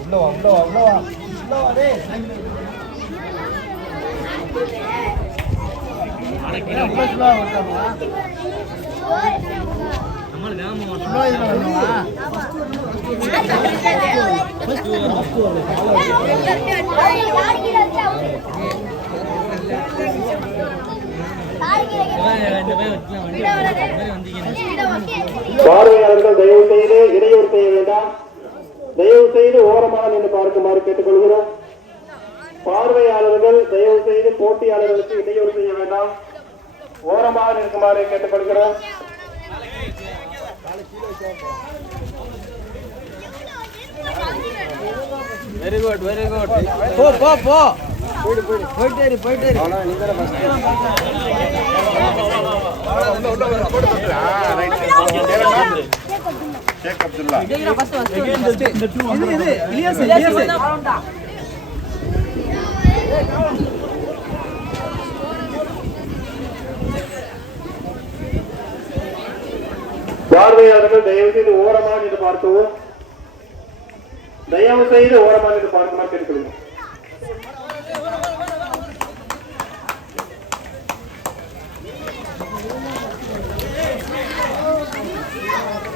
உள்ள வா உள்ள வா உள்ள வா பார்வையாளர்கள் தயவு செய்து இடையூறு செய்ய வேண்டாம். தயவு செய்து ஓரமாக நின்று பார்க்குமாறு கேட்டுக்கொள்கிறோம். பார்வையாளர்கள் தயவு செய்து போட்டியாளர்களுக்கு இடையூறு செய்ய வேண்டாம். ஓரமாக நிற்குமாறு கேட்டுக்கொள்கிறோம். வெரி குட் வெரி குட் போ போ போ. போயிட்டே இரு போயிட்டே இரு. இது இது இலியாஸ் இலியாஸ் பார்வையாளர்கள் தயவு செய்து ஓரமாக நின்று பார்க்கவும் தயவு செய்து ஓரமாக நின்று பார்க்குமாறு கேட்டுக்கொள்கிறோம்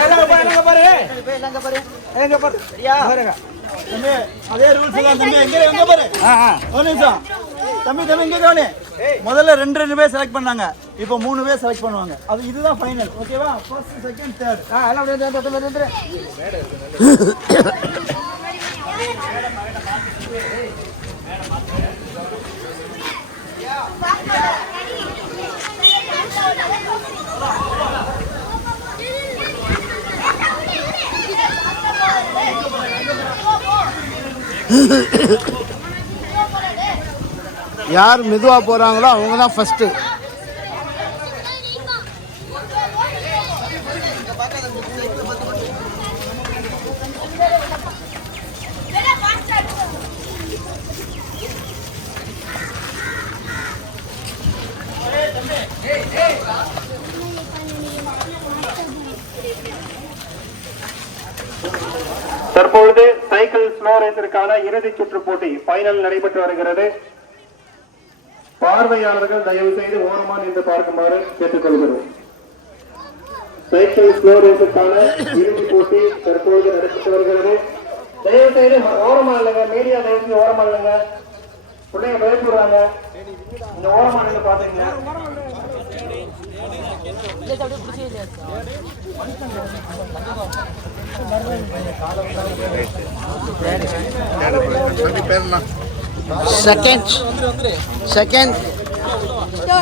எங்க பாரு எங்க பாரு. எங்க பாரு. பாருங்க தம்பி அதே ரூல்ஸ் தான் தம்பி எங்க எங்க பாரு. ஒரு நிமிஷம். தம்பி தம்பி இங்க கவனி. முதல்ல ரெண்டு ரெண்டு பேர் செலக்ட் பண்ணாங்க. இப்போ மூணு பேர் செலக்ட் பண்ணுவாங்க. அது இதுதான் ஃபைனல் ஓகேவா ஃபர்ஸ்ட் செகண்ட் தேர்ட் ஆ எல்லாம் அப்படியே வந்து வந்து வந்து வந்து யார் மெதுவாக போகிறாங்களோ அவங்க தான் ஃபஸ்ட்டு சைக்கிள் ஸ்னோ ரேஸிற்கான இறுதிச் சுற்று போட்டி பைனல் நடைபெற்று வருகிறது. பார்வையாளர்கள் தயவு செய்து ஓரமா நின்று பார்க்குமாறு கேட்டுக்கொள்கிறோம். சைக்கிள் ஸ்லோ ரேஸுக்கான இறுதிப் போட்டி தற்போது நடைபெற்று வருகிறது. தயவு செய்து ஓரமா இல்லைங்க மீடியா தயவு செய்து ஓரமா இல்லைங்க பிள்ளைங்க பயப்படுறாங்க. இந்த ஓரமா நின்று பாத்துங்க second second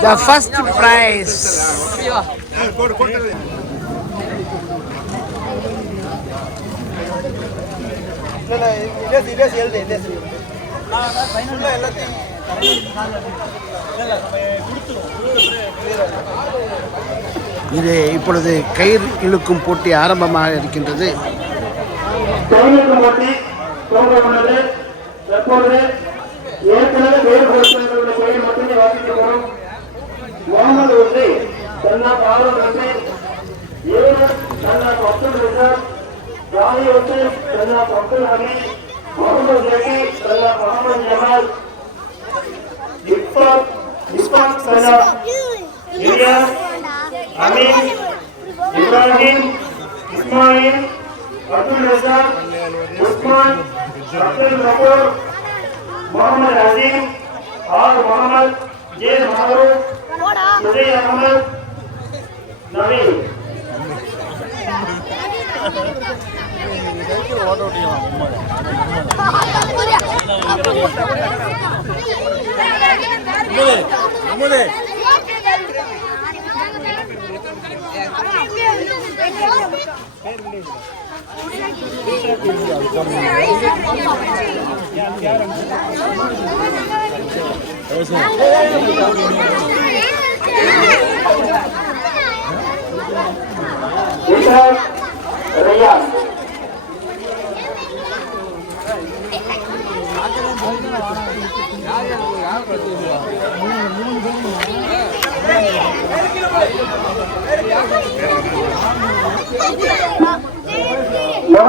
the first prize இல்ல இல்ல எல்லாத்தையும் இது இப்பொழுது கயிறு இழுக்கும் போட்டி ஆரம்பமாக இருக்கின்றது. தொழில்நுட்ப துவங்க உள்ளது தற்போது ஏற்கனவே பேர் கொடுத்தவர்களுடைய பெயர் மட்டுமே வாசிக்கப்படும் முகமது உசை தன்னா பாரத் உசை யூனஸ் தன்னா அப்துல் ரிசாத் ஜாதி உசைன் தன்னா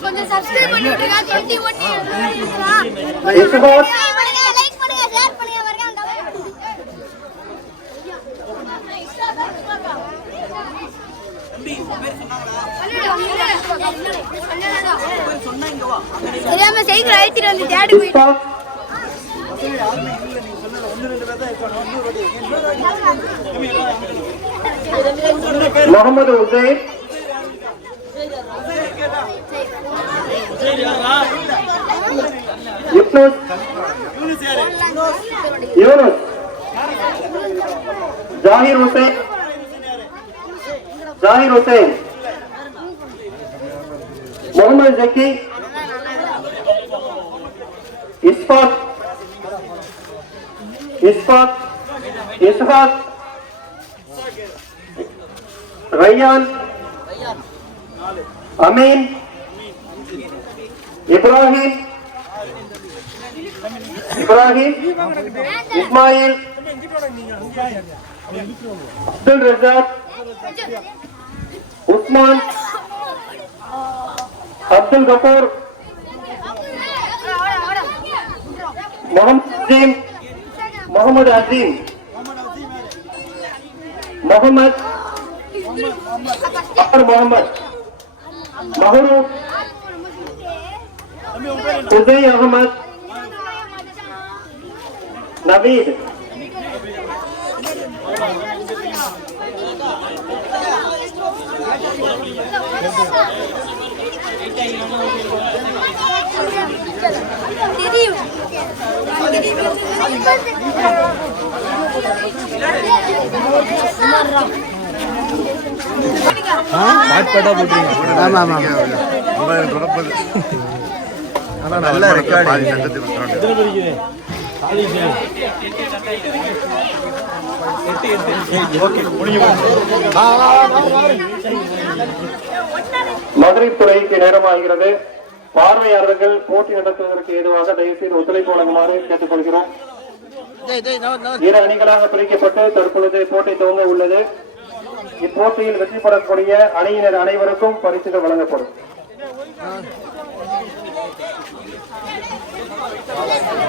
கொஞ்சம் சப்ஸ்கிரைப் பண்ணி விட்டுருங்க டுவெண்ட்டி ஒன் லைக் பண்ணுங்க ஷேர் பண்ணுங்க வருங்க அந்த தெரியாம சைக்கிள் வந்து தேடி போயிட்டு मोहम्मद हुसैन। ज़ाहिर हुसैन। ज़ाहिर हुसैन। मोहम्मद जकी। इस्फात इस्फात इस्फात ரயான். அமீன். இப்ராஹிம். இப்ராஹிம். இஸ்மாயில். அப்துல் ரஜாக் உஸ்மான். அப்துல் கபூர் முகமது அசீம். முகமது அசீம் முகமது அமர் முகமது மஹரூப் ரெக்கார்டு மதுரை துறைக்கு நேரமாகிறது. பார்வையாளர்கள் போட்டி நடத்துவதற்கு ஏதுவாக தயவுசெய்து ஒத்துழைப்பு வழங்குமாறு கேட்டுக்கொள்கிறோம். டேய் இரு அணிகளாக பிரிக்கப்பட்டு தற்பொழுது போட்டி துவங்க உள்ளது. இப்போட்டியில் வெற்றி பெறக்கூடிய அணியினர் அனைவருக்கும் பரிசுகள் வழங்கப்படும்.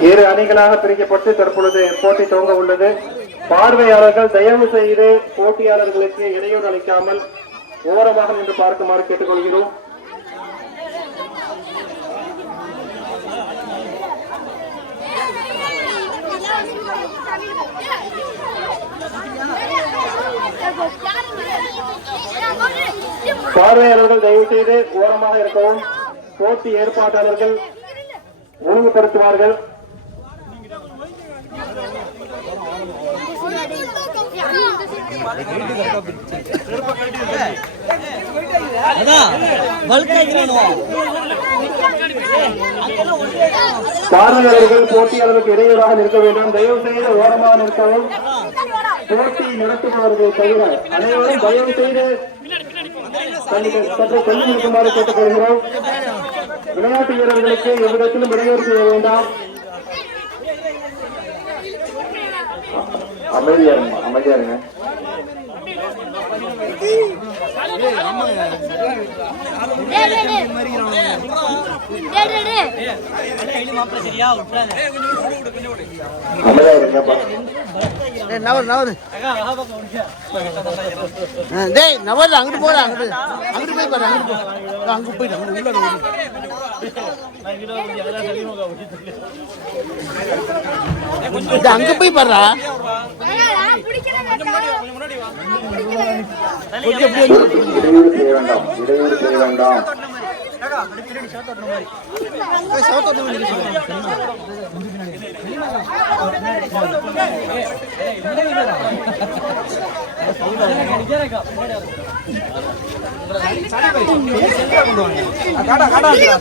இரு அணிகளாக பிரிக்கப்பட்டு தற்பொழுது போட்டி துவங்க உள்ளது. பார்வையாளர்கள் தயவு செய்து போட்டியாளர்களுக்கு இடையூறு அளிக்காமல் ஓரமாக நின்று பார்க்குமாறு கேட்டுக்கொள்கிறோம். பார்வையாளர்கள் தயவு செய்து ஓரமாக இருக்கவும் போட்டி ஏற்பாட்டாளர்கள் ஒழுங்குபடுத்துவார்கள். பார்வையாளர்கள் போட்டியாளர்களுக்கு இடையூறாக நிற்க வேண்டும். தயவு செய்து ஓரமாக நிற்கவும். போட்டி நடத்துபவர்கள் தவிர அனைவரும் தயவு செய்து சற்று தள்ளி இருக்குமாறு கேட்டுக்கொள்கிறோம். விளையாட்டு வீரர்களுக்கு எவ்விடத்திலும் இடையூறு செய்ய வேண்டாம். அமைதியா இருங்க அமைதியா இருங்க. டேய் நவர். அங்கிட்டு போடா அங்கிட்டு. அங்கிட்டு போய் பாரு அங்கிட்டு போ. அங்க போயிடு அங்கிட்டு உள்ள அங்க போய் அப்படியே இடையூறு செய்ய வேண்டாம். இடையூறு செய்ய வேண்டாம்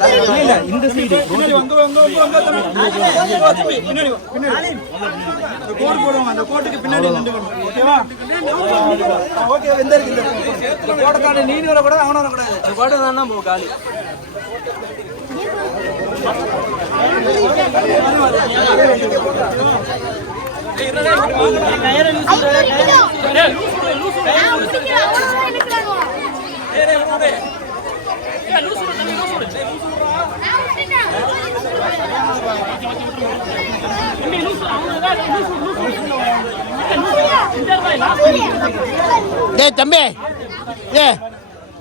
பின்னாடி வந்து வந்து வந்து வந்து பின்னாடி வா, பின்னாடி அந்த கோடு போடுவாங்க. அந்த கோட்டுக்கு பின்னாடி ஓகேவா? ஓகே எந்த இருக்கு இந்த வரக்கூடாது அவனும் வரக்கூடாது. இந்த கோட்டை தான் போ காலி. டே தம்பி. ஏ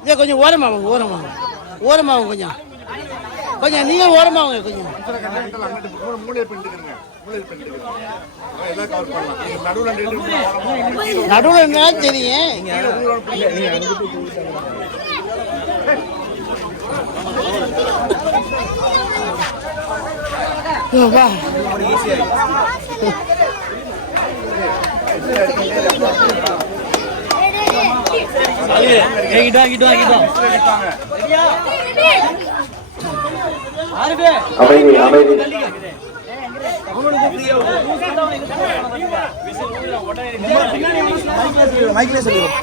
ஏ கொஞ்சம் ஓரமாகும் ஓரமாகும் ஓரமாகும் கொஞ்சம். கொஞ்சம் நீங்கள் ஓரமாகுங்க கொஞ்சம். நடுவில் என்ன தெரியும் வா கிட்ட கிட்ட கிட்ட அமைதி அமைதி மைக்லேயே சொல்லுவோம்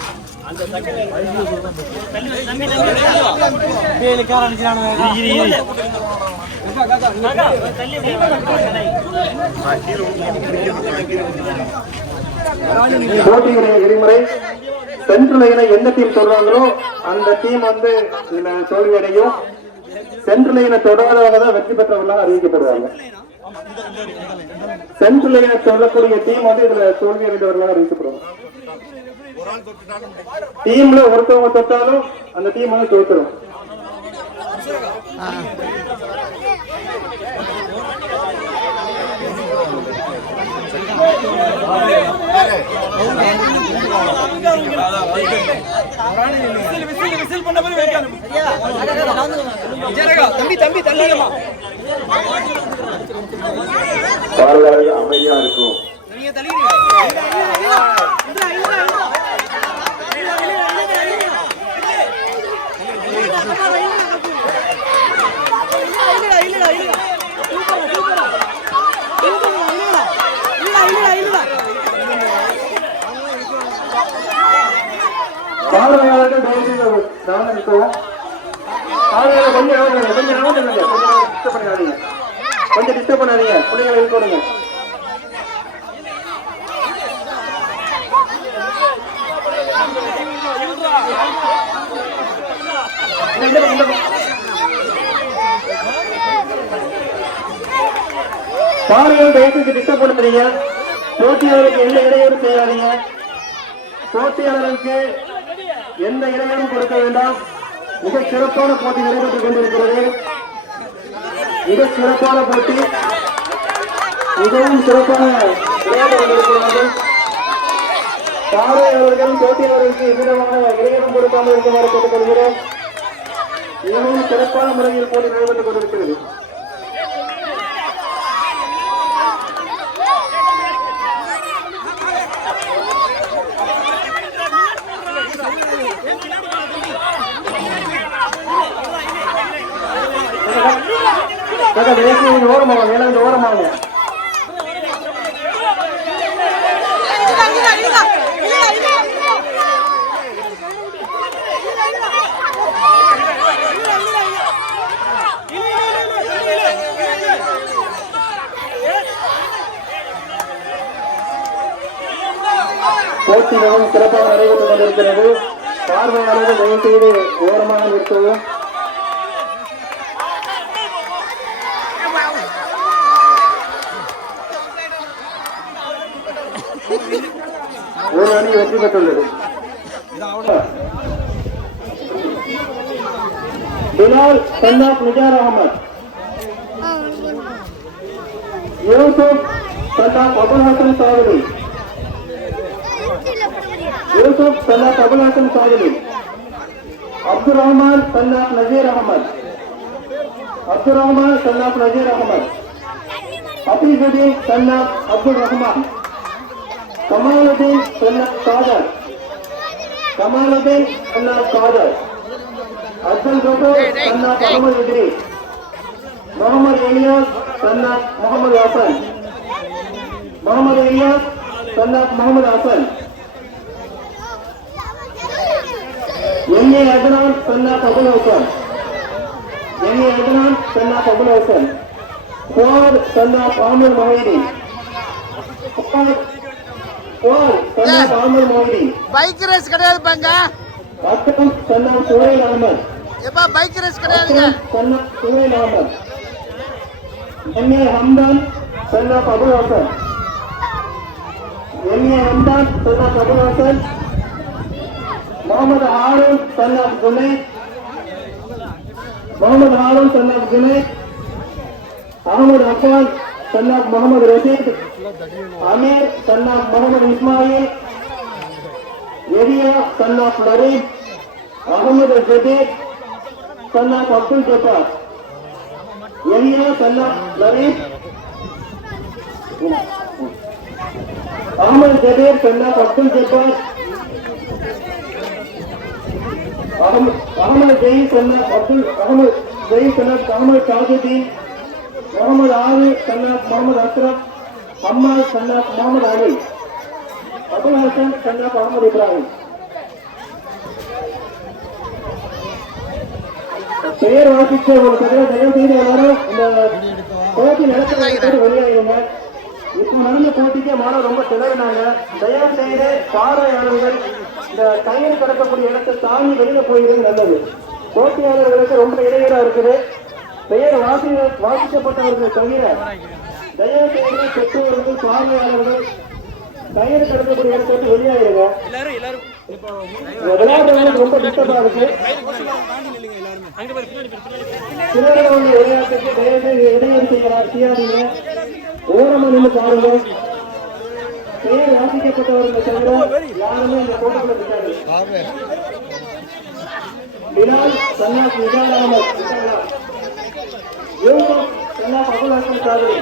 போட்டியுடைய விதிமுறை சென்ட்ரல் லைனை எந்த டீம் சொல்றாங்களோ அந்த டீம் வந்து இதுல தோல்வி அடையும் சென்ட்ரல் லைனை தொடாதவங்க தான் வெற்றி பெற்றவர்களாக அறிவிக்கப்படுவாங்க. சென்ட்ரல் லைனை சொல்லக்கூடிய டீம் வந்து இதுல தோல்வி அடைந்தவர்களாக அறிவிக்கப்படுவாங்க. டீம்ல ஒருத்தவங்க தொட்டாலும் அந்த டீம் வந்து தோத்துரும் விசில் பண்ண போய் வைக்காது தம்பி தம்பி தள்ளிக்கமா அமைதியா இருக்கும். நீங்க தள்ளி தயவுசெய்து கவனம் இருக்கவும் பார்வையாளர் கொஞ்சம் கவனம் கொஞ்சம் கவனம் இல்லைங்க கொஞ்சம் டிஸ்டர்ப் பண்ணாதீங்க கொஞ்சம் டிஸ்டர்ப் பண்ணாதீங்க பிள்ளைங்களை இருக்கணுங்க பார்வையாளர் தயவுசெய்து திட்டப்படுத்துறீங்க போட்டியாளருக்கு எந்த இடையூறு செய்யாதீங்க. போட்டியாளருக்கு எந்த இடையூறும் கொடுக்க வேண்டாம். மிக சிறப்பான போட்டி நடைபெற்றுக் கொண்டிருக்கிறது. மிக சிறப்பான போட்டி. மிகவும் சிறப்பான விளையாட்டு கொண்டிருக்கிறார்கள் பார்வையாளர்கள் போட்டியாளர்களுக்கு எவ்விதமான இடையூறும் கொடுக்காமல் இருக்குமாறு கேட்டுக்கொள்கிறோம் மிகவும் சிறப்பான முறையில் போட்டி நடைபெற்றுக் கொண்டிருக்கிறது. தாத்தா, தயவுசெய்து கொஞ்சம் ஓரமாக மேல ஓரமாக போட்டி மிகவும் சிறப்பாக நடைபெற்றுக் கொண்டிருக்கிறது பார்வையாளர்கள் தயவு ஓரமாக நிறுத்தவும். ஒரு அணி வெற்றி பெற்றுள்ளது பிலால் சன்னாப் நிஜார் அகமது யூசுப் சன்னாப் அபுல் ஹசன் சாவலி யூசுப் சன்னாப் அபுல் ஹசன் சாவலி அப்துல் ரஹ்மான் சன்னாப் நசீர் அகமது அப்துல் ரஹ்மான் சன்னாப் நசீர் அகமது ஹபீபுddin கமாலுதீன் சொன்ன ரஹ்மான் கமாலுddin சன்னாப் காதர் கமாலுddin சன்னாப் காதர் அப்துல் கபூர் சொன்ன முகமது இத்ரீஸ் முகமது இலியாஸ் சொன்ன முகமது ஹசன். முகமது இலியாஸ் சொன்ன Mohammed Hasan. MA Adnan Sannab Kabul Hasan. MA Adnan Sannab Kabul Hasan. Fuad Sannab Ahmed Mohideen. Fuad bike race கிடையாது பாங்க எப்பா பைக் ரேஸ் கிடையாதுங்க. எம்ஏ ஹம்தான் சன்னாப் அபுல் ஹசன் எம்ஏ ஹம்தான் சன்னாப் அபுல் ஹசன் முகமது ஹாரூன் சன்னாப் ஜுனைத் முகமது ஹாரூன் சன்னாப் ஜுனைத் அகமது அஃபான் सन्नाब मोहम्मद रशीद, आमिर सन्नाब मोहम्मद इस्माइल यरिया सन्नाब नरीब अहमद जदीद सन्नाब अब्दुल जब्बार। यरिया सन्नाब नरीब अहमद जदीद सन्नाब अब्दुल जब्बार। अहमद जई सन्नाब अब्दुल अहमद जई सन्नाब अहमद शाहजुद्दीन முகமது ஆலி சன்னாப் முகமது அஸ்ரப் அம்மால் சன்னாப் முகமது அலி அபுல் ஹசன் சன்னாப் அகமது இப்ராஹிம். பெயர் வாசிச்ச ஒரு தகவல் தயவு செய்து எல்லாரும் இந்த போட்டி நடத்துறது வெளியாயிருங்க. இப்போ நடந்த போட்டிக்கு மாணவர் ரொம்ப திணறினாங்க. தயவு செய்து பார்வையாளர்கள் இந்த கயிறு கிடக்கக்கூடிய இடத்தை தாண்டி வெளியில போயிருது நல்லது. போட்டியாளர்களுக்கு ரொம்ப இடையூறா இருக்குது. பெயர் வாசி வாசிக்கப்பட்டவர்கள் தவிர தயவு செய்து பெற்றோர்கள் பார்வையாளர்கள் கயிறு கிடக்கக்கூடிய இடத்தை விட்டு வெளியாயிருங்க விளையாடுறவங்களுக்கு ரொம்ப டிஸ்டர்பா இருக்கு. திருவள்ளுவர் விளையாட்டுக்கு தயவுசெய்து இடையூறு செய்யலாம் செய்யாதீங்க ஓரமா நின்று பாருங்க. பெயர் வாசிக்கப்பட்டவர்கள் தவிர யாருமே இந்த போட்டிக்குள்ள இருக்காது பிலால் சன்னாஸ் நிஜார் அகமது யூசுப் சன்னாஸ் அபுல் ஹசன் சாதரி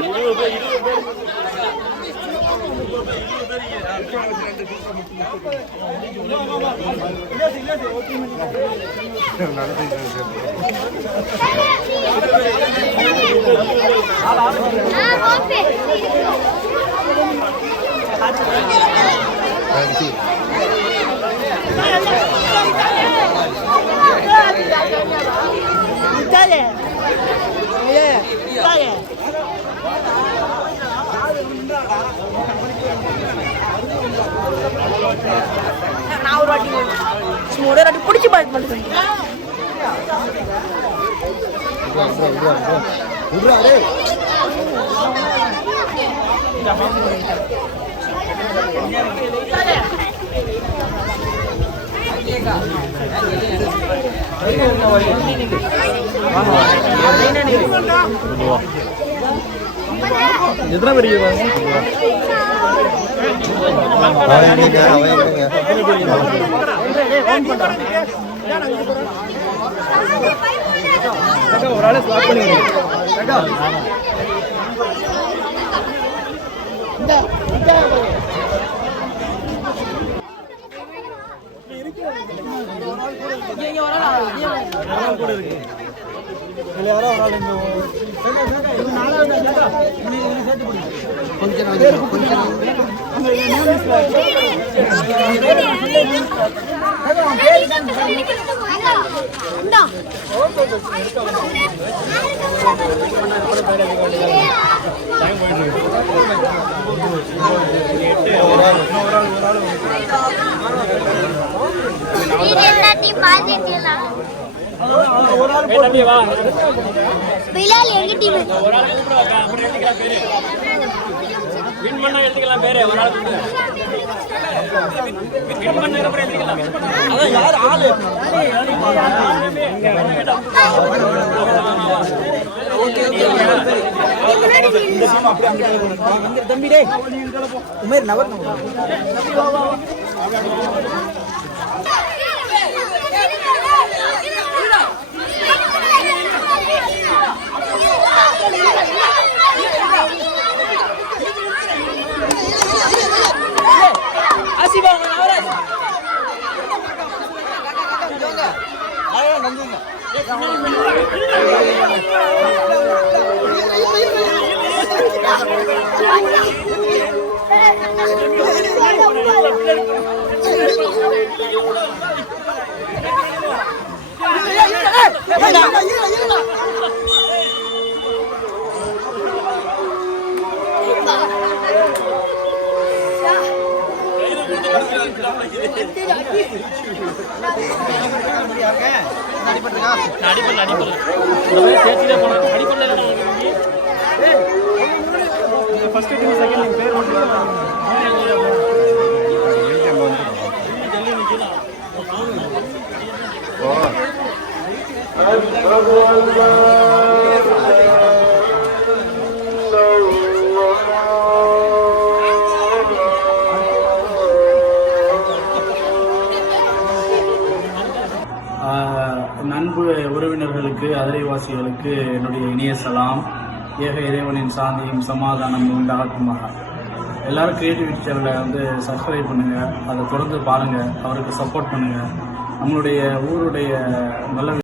நான் ஒரு வாட்டி சும்மா ஒரு வாட்டி பிடிச்சி பார்க்க மாட்டேன் எத்தனை பெரிய ஒரு ஆளை ஸ்லாப் பண்ணி காக்கா இதுல யாரோ ஒரு ஆள் ஒரு ஆள் பிலால் எங்க டீம் வின் பண்ணா எடுத்துக்கலாம் பேரு ஒரு ஆள் தம்பி உமேர் நவர். நடிப்பு நடிப்பு இந்த மாதிரி சேர்த்துதான் போனா நடிப்பு ஆஹ் நண்பு உறவினர்களுக்கு அதிரைவாசிகளுக்கு என்னுடைய இனிய சலாம். ஏக இறைவனின் சாந்தியும் சமாதானமும் உண்டாகட்டுமாக எல்லாரும் கிரியேட்டிவிட்டி சேனலை வந்து சப்ஸ்கிரைப் பண்ணுங்கள் அதை தொடர்ந்து பாருங்கள் அவருக்கு சப்போர்ட் பண்ணுங்கள் நம்மளுடைய ஊருடைய நல்ல